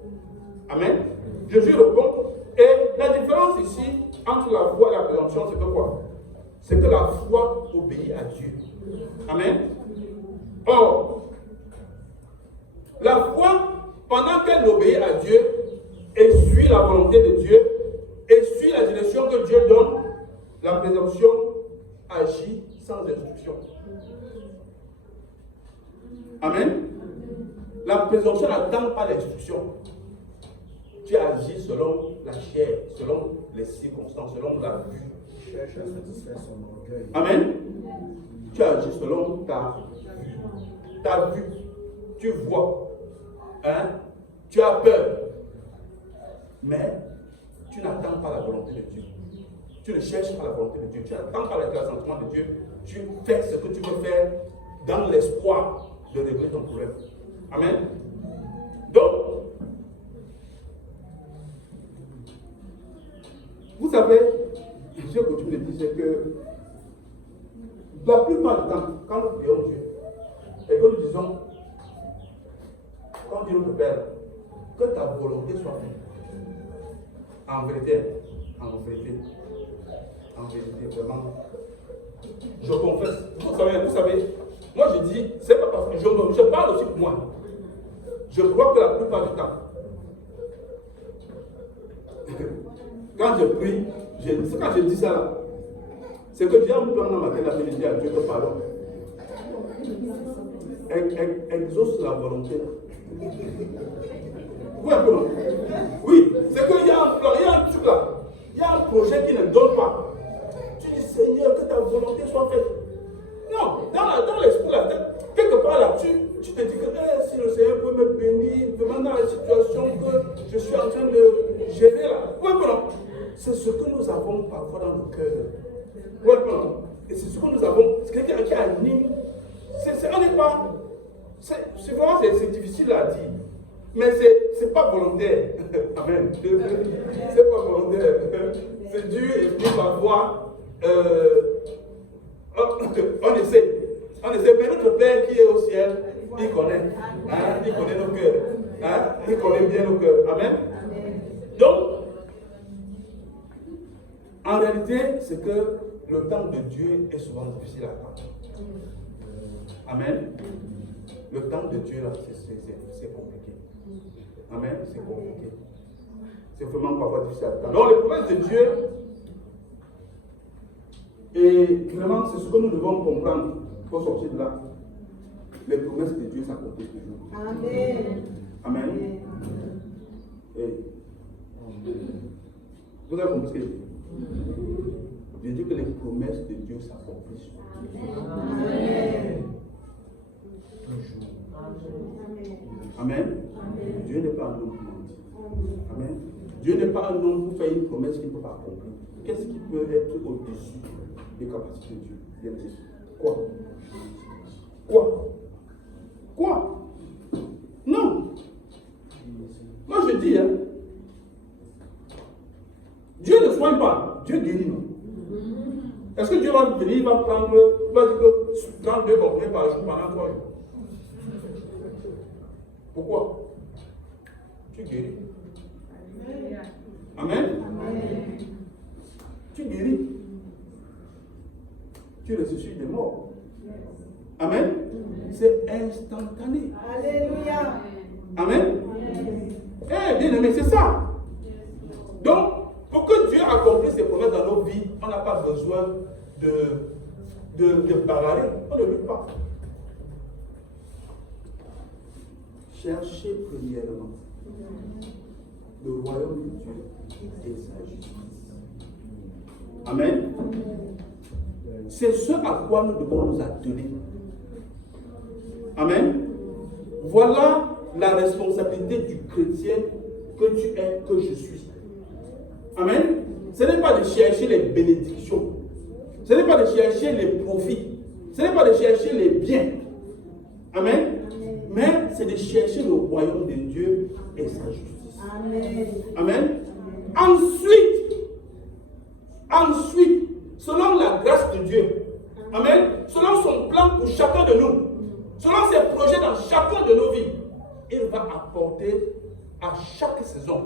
Amen. Jésus répond. Et la différence ici entre la foi et la présomption, c'est que quoi? C'est que la foi obéit à Dieu. Amen. Or, la foi, pendant qu'elle obéit à Dieu et suit la volonté de Dieu et suit la direction que Dieu donne, la présomption agit sans instruction. Amen. La présomption n'attend pas l'instruction. Tu agis selon la chair, selon les circonstances, selon la vue. Cherche à satisfaire son orgueil. Amen. Tu agis selon ta vue. Tu vois. Hein? Tu as peur. Mais tu n'attends pas la volonté de Dieu. Tu ne cherches pas la volonté de Dieu. Tu n'attends pas l'assentiment de Dieu. Tu fais ce que tu veux faire dans l'espoir de régler ton problème. Amen. Donc, vous savez, ce que tu me dis, c'est que la plupart du temps, quand nous prions Dieu, et que nous disons, comme dit notre Père, que ta volonté soit faite. En vérité, vraiment, je confesse. Vous savez, moi je dis, c'est pas parce que je parle aussi pour moi. Je crois que la plupart du temps, quand je prie, quand je dis ça là, c'est que j'ai un plan dans ma tête, la vérité à Dieu que pardon. Exauce la volonté. Oui, c'est qu'il y a un plan, il y a un truc là. Il y a un projet qui ne donne pas. Tu dis, Seigneur, que ta volonté soit faite. Non, dans l'esprit là, quelque part là, tu te dis que si le Seigneur peut me bénir, vraiment dans la situation que je suis en train de gérer là. Oui, non. C'est ce que nous avons parfois dans le cœur. Oui, non. Et c'est ce que nous avons. C'est quelqu'un qui anime. On n'est pas. C'est vraiment difficile à dire. Mais c'est pas volontaire. Amen. C'est pas volontaire. C'est dur et puis parfois, on essaie. Mais notre Père qui est au ciel, il connaît. Hein? Il connaît nos cœurs. Hein? Il connaît bien nos cœurs. Amen. Donc, en réalité, c'est que le temps de Dieu est souvent difficile à attendre. Amen. Le temps de Dieu, là, c'est compliqué. Amen, c'est compliqué. C'est vraiment parfois difficile à attendre. Donc, les promesses de Dieu, et vraiment, c'est ce que nous devons comprendre pour sortir de là. Les promesses de Dieu s'accomplissent toujours. Amen. Amen. Et, vous avez compris ce que je dis? Je dis que les promesses de Dieu s'accomplissent. Amen. Toujours. Amen. Amen. Dieu n'est pas un homme qui mentit. Amen. Dieu n'est pas un homme pour faire une promesse qu'il ne peut pas accomplir. Qu'est-ce qui peut être au-dessus des capacités de Dieu? Quoi? Non. Moi je dis, hein, Dieu ne soigne pas, Dieu guérit. Non. Est-ce que Dieu va venir, il va dire que 32 comprimés par jour pendant 3 jours? Pourquoi? Tu guéris. Amen. Amen. Tu guéris. Tu ressuscites des morts. Amen. C'est instantané. Alléluia. Amen. Eh bien aimé, c'est ça. Donc, pour que Dieu accomplisse ses promesses dans nos vies, on n'a pas besoin de bagarrer. On ne lutte pas. Cherchez premièrement le royaume de Dieu et sa justice. Amen. C'est ce à quoi nous devons nous atteler. Amen. Voilà la responsabilité du chrétien que tu es, que je suis. Amen. Ce n'est pas de chercher les bénédictions. Ce n'est pas de chercher les profits. Ce n'est pas de chercher les biens. Amen. Mais c'est de chercher le royaume de Dieu et sa justice. Amen. Amen. Ensuite, selon la grâce de Dieu, amen, selon son plan pour chacun de nous, selon ses projets dans chacun de nos vies, il va apporter à chaque saison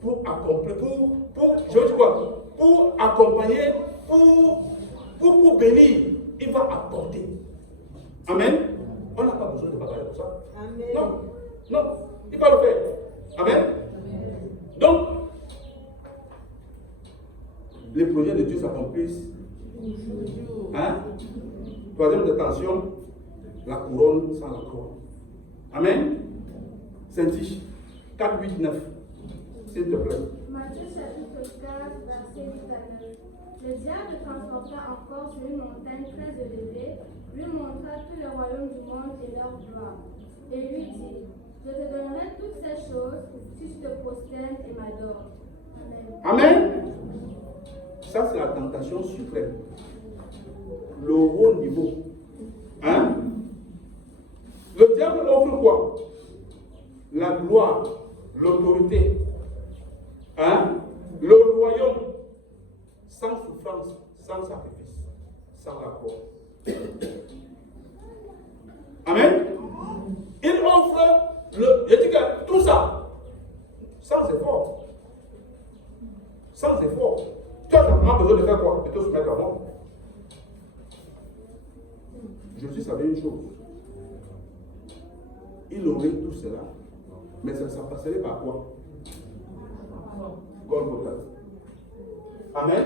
pour accomplir, pour accompagner, pour bénir, il va apporter. Amen. On n'a pas besoin de bagarrer pour ça. Amen. Non, il va le faire. Amen. Amen. Donc, les projets de Dieu s'accomplissent. Hein? Troisième attention, la couronne sans la couronne. Amen. Saint-Tige, 4, 8, 9. S'il te plaît. Matthieu chapitre 4, verset 8 à 9. Le diable transporta encore sur une montagne très élevée, lui montra tous les royaumes du monde et leur gloire, et lui dit, je te donnerai toutes ces choses si tu te prosternes et m'adores. Amen. Amen. Ça, c'est la tentation suprême. Le haut niveau. Hein? Le diable offre quoi? La gloire, l'autorité, hein? Le royaume, sans souffrance, sans sacrifice, sans la croix. Amen. Il offre je dis que tout ça, sans effort. Sans effort. Tu as simplement besoin de faire quoi? De te soumettre à moi. Jésus savait une chose. Il aurait tout cela, mais ça passerait par quoi? Golgotha. Amen.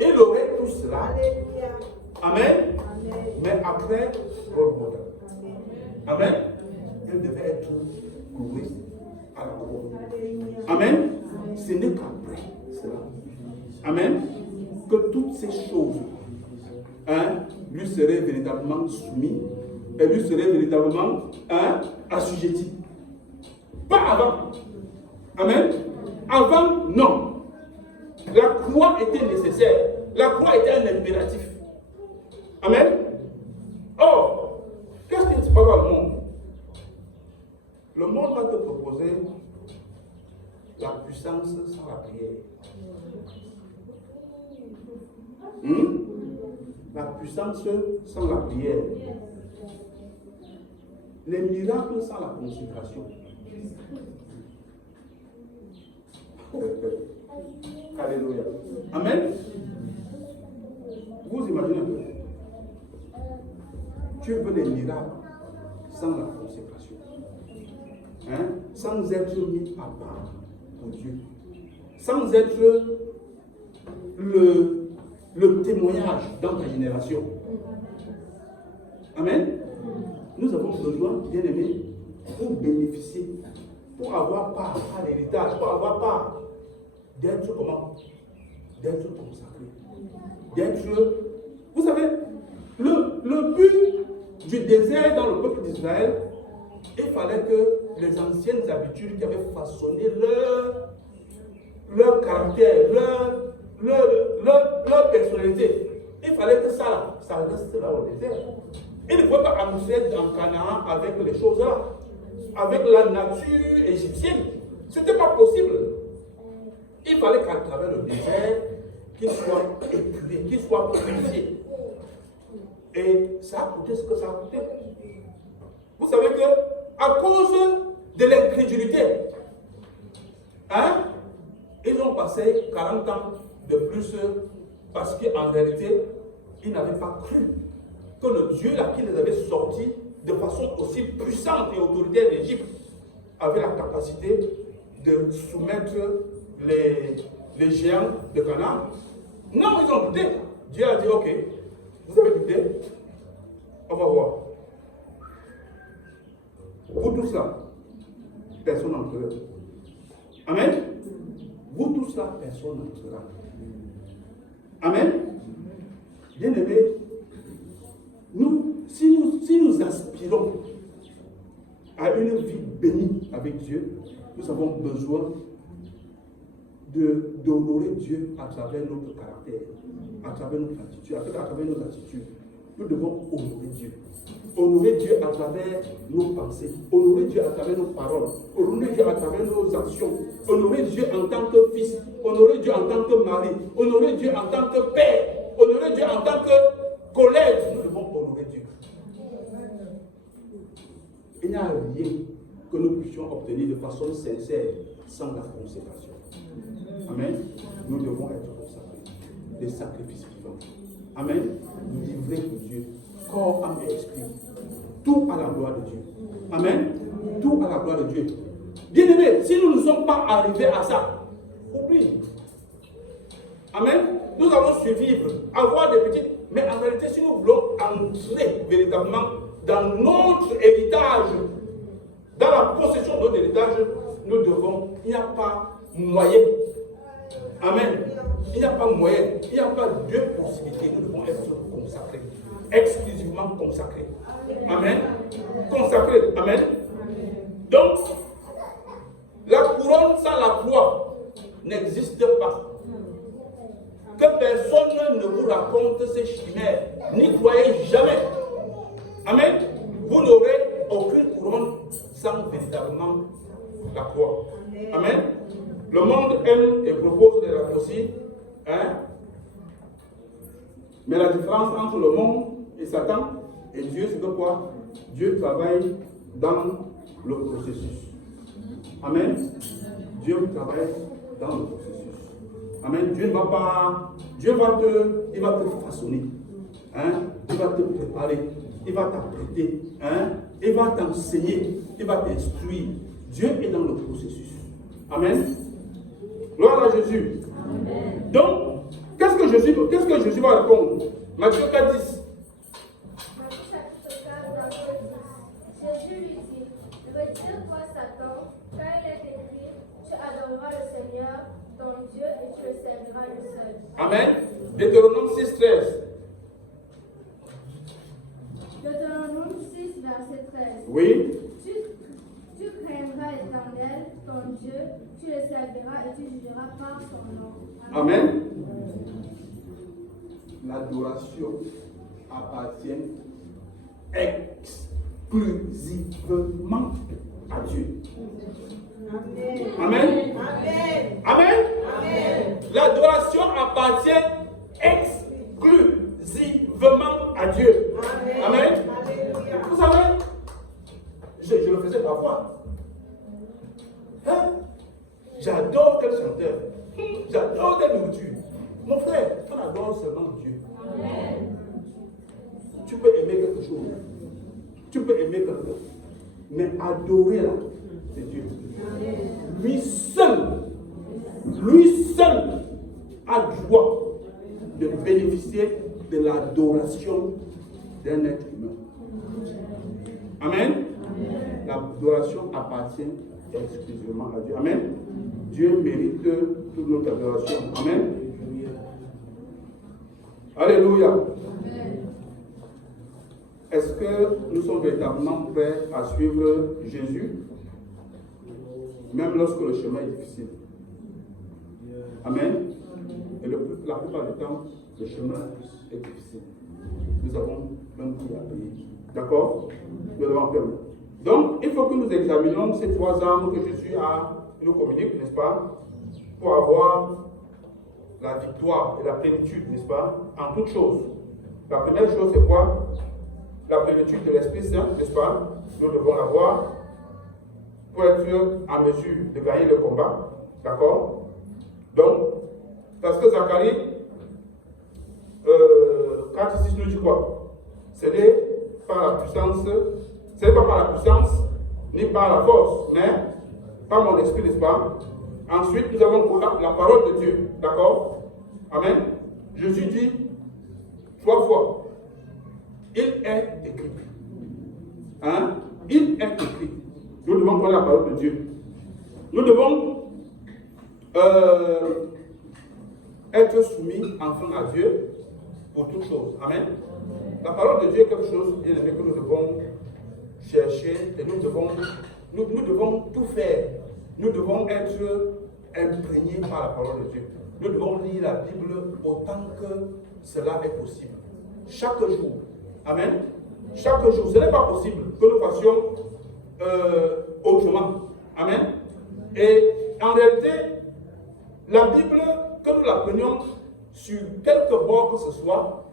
Il aurait tout cela. Amen. Mais après Golgotha. Amen. Il devait être cloué à la croix. Amen. Ce n'est qu'après cela. Amen. Que toutes ces choses lui seraient véritablement soumises et lui seraient véritablement assujetties. Pas avant. Amen. Avant, non. La croix était nécessaire. La croix était un impératif. Amen. Or, qu'est-ce qui se passe dans le monde? Le monde va te proposer la puissance sans la prière. La puissance sans la prière. Les miracles sans la consécration. Alléluia. Amen. Vous imaginez un peu. Tu veux des miracles sans la consécration. Sans être mis à part pour Dieu. Sans être le témoignage dans ta génération. Amen. Nous avons besoin, bien aimés, pour bénéficier, pour avoir part à l'héritage, pour avoir part d'être comment? D'être consacré. D'être. Vous savez, le but du désert dans le peuple d'Israël, il fallait que les anciennes habitudes qui avaient façonné leur caractère, leur personnalité, il fallait que ça reste là au désert. Ils ne pouvaient pas annoncer en Canaan avec les choses là, avec la nature égyptienne. Ce n'était pas possible. Il fallait qu'à travers le désert, qu'il soit épuré, qu'il soit purifié. Et ça a coûté ce que ça a coûté. Vous savez que, à cause de l'incrédulité, ils ont passé 40 ans de plus parce qu'en réalité, ils n'avaient pas cru que le Dieu là qui les avait sortis de façon aussi puissante et autoritaire d'Égypte avait la capacité de soumettre les géants de Canaan. Non, ils ont douté. Dieu a dit, ok, vous avez douté, on va voir. Vous tous là, personne n'entrera. Amen. Vous tous là, personne n'entrera. Amen. Bien aimés, si nous aspirons à une vie bénie avec Dieu, nous avons besoin d'honorer Dieu à travers notre caractère, à travers notre attitude, à travers nos attitudes. Nous devons honorer Dieu. Honorer Dieu à travers nos pensées, honorer Dieu à travers nos paroles, honorer Dieu à travers nos actions, honorer Dieu en tant que fils, honorer Dieu en tant que mari, honorer Dieu en tant que père, honorer Dieu en tant que collègue. Nous devons honorer Dieu. Il n'y a rien que nous puissions obtenir de façon sincère sans la consécration. Amen. Nous devons être consacrés, des sacrifices vivants. Amen. Livrés pour Dieu, corps, âme et esprit. Tout à la gloire de Dieu. Amen. Tout à la gloire de Dieu. Bien-aimés, si nous ne sommes pas arrivés à ça, oublie. Amen. Nous allons survivre, avoir des petites. Mais en réalité, si nous voulons entrer véritablement dans notre héritage, dans la possession de notre héritage, nous devons, il n'y a pas moyen. Amen. Il n'y a pas moyen, il n'y a pas deux possibilités. Nous devons être consacrés, exclusivement consacrés. Amen. Consacrés. Amen. Donc, la couronne sans la croix n'existe pas. Que personne ne vous raconte ces chimères. N'y croyez jamais. Amen. Vous n'aurez aucune couronne sans véritablement la croix. Amen. Le monde aime et propose des raccourcis. Hein? Mais la différence entre le monde et Satan et Dieu, c'est que quoi? Dieu travaille dans le processus. Amen. Dieu travaille dans le processus. Amen. Dieu ne va pas, il va te façonner. Hein? Il va te préparer. Il va t'apprêter. Hein? Il va t'enseigner. Il va t'instruire. Dieu est dans le processus. Amen. Gloire à Jésus. Amen. Donc, qu'est-ce que Jésus va répondre? Matthieu 4, 10. Jésus lui dit, retire-toi Satan, car il est écrit, tu adoreras le Seigneur, ton Dieu, et tu le serviras le seul. Amen. Deutéronome 6, 13. Deutéronome 6, verset 13. Oui. Tu craindras l'Éternel, ton Dieu, tu le serviras et tu jugeras par son nom. Amen. L'adoration appartient exclusivement à Dieu. Amen. Amen. Amen. Amen. Amen. L'adoration appartient exclusivement à Dieu. Amen. Amen. Alléluia. Vous savez, je le faisais parfois. Hein? J'adore tel chanteur. J'adore telle nourriture. Mon frère, on adore seulement Dieu. Amen. Tu peux aimer quelque chose. Tu peux aimer quelqu'un. Mais adorer là, c'est Dieu. Amen. Lui seul a droit de bénéficier de l'adoration d'un être humain. Amen. L'adoration appartient exclusivement à Dieu. Amen. Dieu mérite toute notre adoration. Amen. Alléluia. Amen. Est-ce que nous sommes véritablement prêts à suivre Jésus, même lorsque le chemin est difficile? Amen. Et la plupart du temps, le chemin est difficile. Nous avons un prix à payer. D'accord? Nous devons faire. Donc, il faut que nous examinions ces trois armes que Jésus nous communique, n'est-ce pas? Pour avoir la victoire et la plénitude, n'est-ce pas? En toutes choses. La première chose, c'est quoi? La plénitude de l'Esprit Saint, n'est-ce pas? Nous devons l'avoir pour être en mesure de gagner le combat. D'accord? Donc, parce que Zacharie 4:6 nous dit quoi? Ce n'est pas par la puissance, ce n'est pas par la puissance, ni par la force, mais par mon esprit, n'est-ce pas? Ensuite, nous avons la parole de Dieu. D'accord? Amen. Jésus dit 3 fois, il est écrit. Hein? Il est écrit. Nous devons prendre la parole de Dieu. Nous devons être soumis enfin à Dieu pour toutes choses. Amen. La parole de Dieu est quelque chose, bien aimé, que nous devons chercher et nous devons tout faire. Nous devons être imprégnés par la parole de Dieu. Nous devons lire la Bible autant que cela est possible. Chaque jour. Amen. Chaque jour. Ce n'est pas possible que nous fassions autrement. Amen. Et en réalité, la Bible, que nous la prenions sur quelque bord que ce soit,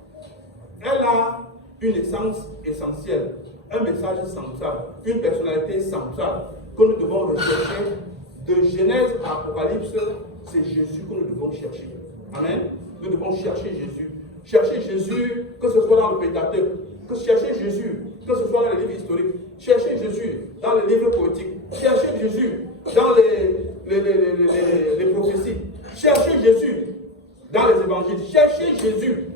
elle a une essence essentielle, un message central, une personnalité centrale que nous devons rechercher. De Genèse à Apocalypse, c'est Jésus que nous devons chercher. Amen. Nous devons chercher Jésus. Chercher Jésus, que ce soit dans le Pentateuque, chercher Jésus, que ce soit dans les livres historiques, chercher Jésus dans les livres poétiques, chercher Jésus dans les prophéties, chercher Jésus dans les évangiles, chercher Jésus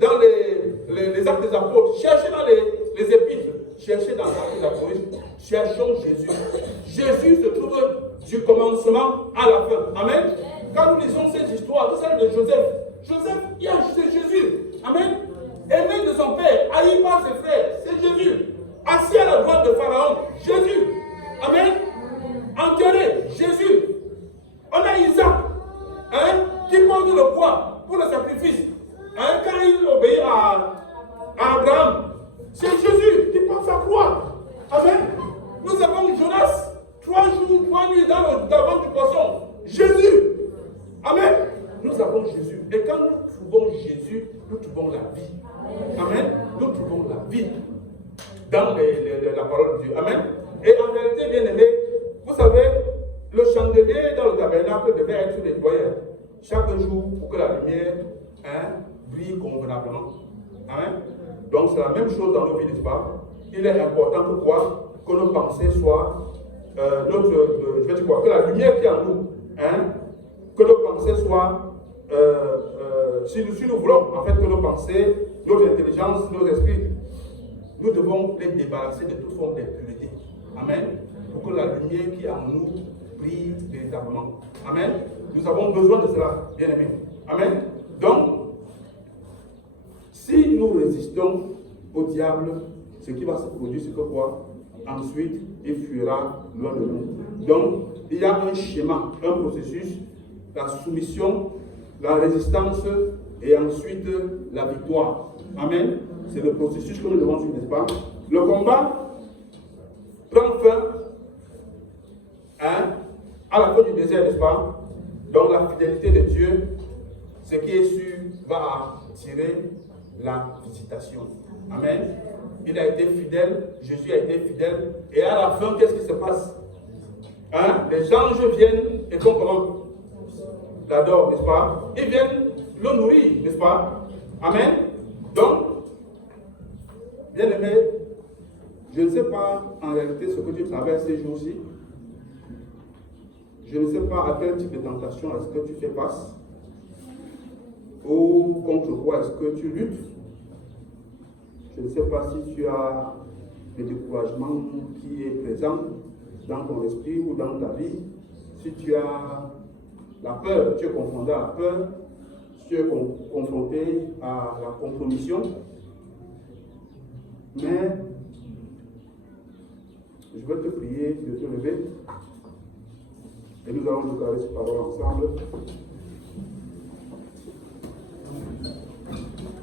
dans les actes des apôtres, chercher dans les épîtres, chercher dans la police, cherchons Jésus. Jésus se trouve du commencement à la fin. Amen. Quand nous lisons cette histoire, vous savez de Joseph. Joseph, c'est Jésus. Amen. Aimé de son père, haï par ses frères, c'est Jésus. Assis à la droite de Pharaon, Jésus. Amen. Enterré, Jésus. On a Isaac, qui porte le poids pour le sacrifice. Quand il obéit à Abraham, c'est Jésus qui porte sa croix. Amen. Nous avons Jonas, 3 jours, 3 nuits dans le ventre du poisson. Jésus. Amen. Nous avons Jésus. Et quand nous trouvons Jésus, nous trouvons la vie. Amen. Nous trouvons la vie dans la parole de Dieu. Amen. Et en réalité, bien aimé, vous savez, le chandelier dans le tabernacle devait être nettoyé chaque jour pour que la lumière brille convenablement. Amen. Donc c'est la même chose dans nos vies, n'est-ce pas? Il est important que quoi? Que nos pensées soient je vais dire quoi? Que la lumière qui est en nous, que nos pensées soient, si nous voulons en fait que nos pensées, notre intelligence, nos esprits, nous devons les débarrasser de toute forme d'impureté. Amen. Pour que la lumière qui est en nous brille véritablement. Amen. Nous avons besoin de cela, bien aimés. Amen. Donc, si nous résistons au diable, ce qui va se produire, c'est que quoi? Ensuite, il fuira loin de nous. Donc, il y a un schéma, un processus, la soumission, la résistance et ensuite la victoire. Amen. C'est le processus que nous devons suivre, n'est-ce pas? Le combat prend fin à la fin du désert, n'est-ce pas? Donc la fidélité de Dieu, ce qui est sûr, va attirer la visitation. Amen. Il a été fidèle, Jésus a été fidèle, et à la fin, qu'est-ce qui se passe? Les anges viennent et font comment? L'adorent, n'est-ce pas? Ils viennent le nourrir, n'est-ce pas? Amen. Donc, bien aimé, je ne sais pas en réalité ce que tu traverses ces jours-ci. Je ne sais pas à quel type de tentation est-ce que tu fais face, ou contre quoi est-ce que tu luttes. Je ne sais pas si tu as le découragement qui est présent dans ton esprit ou dans ta vie. Si tu as la peur, tu es confronté à la peur, si tu es confronté à la compromission. Mais je vais te prier de te lever et nous allons déclarer cette parole ensemble.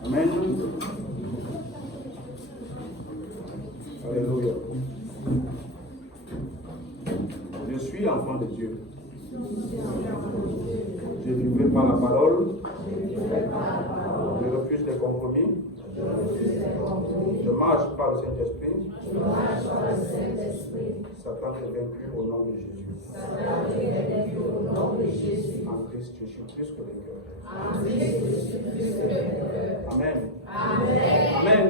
Amen. Alléluia. Je suis enfant de Dieu. Je ne vais pas la parole. Je refuse les compromis. Je marche par le Saint-Esprit. Satan est vaincu au nom de Jésus. En Christ, je suis plus que vainqueur. Amen. Amen.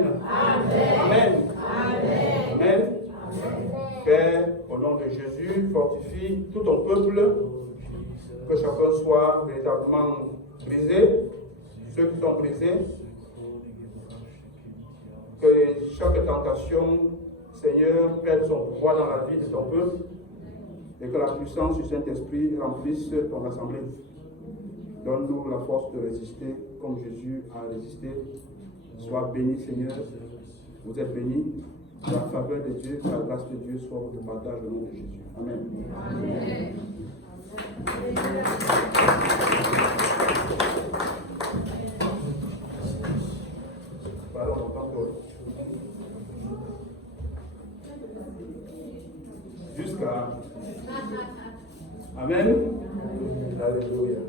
Amen. Amen. Père, au nom de Jésus, fortifie tout ton peuple, que chacun soit véritablement brisé, ceux qui sont brisés, que chaque tentation, Seigneur, perde son pouvoir dans la vie de ton peuple, et que la puissance du Saint-Esprit remplisse ton assemblée. Donne-nous la force de résister comme Jésus a résisté. Sois béni, Seigneur. Vous êtes bénis. La faveur de Dieu, la grâce de Dieu soit votre partage au nom de Jésus. Amen. Amen. Parlons en tant que jusqu'à Amen. Alléluia.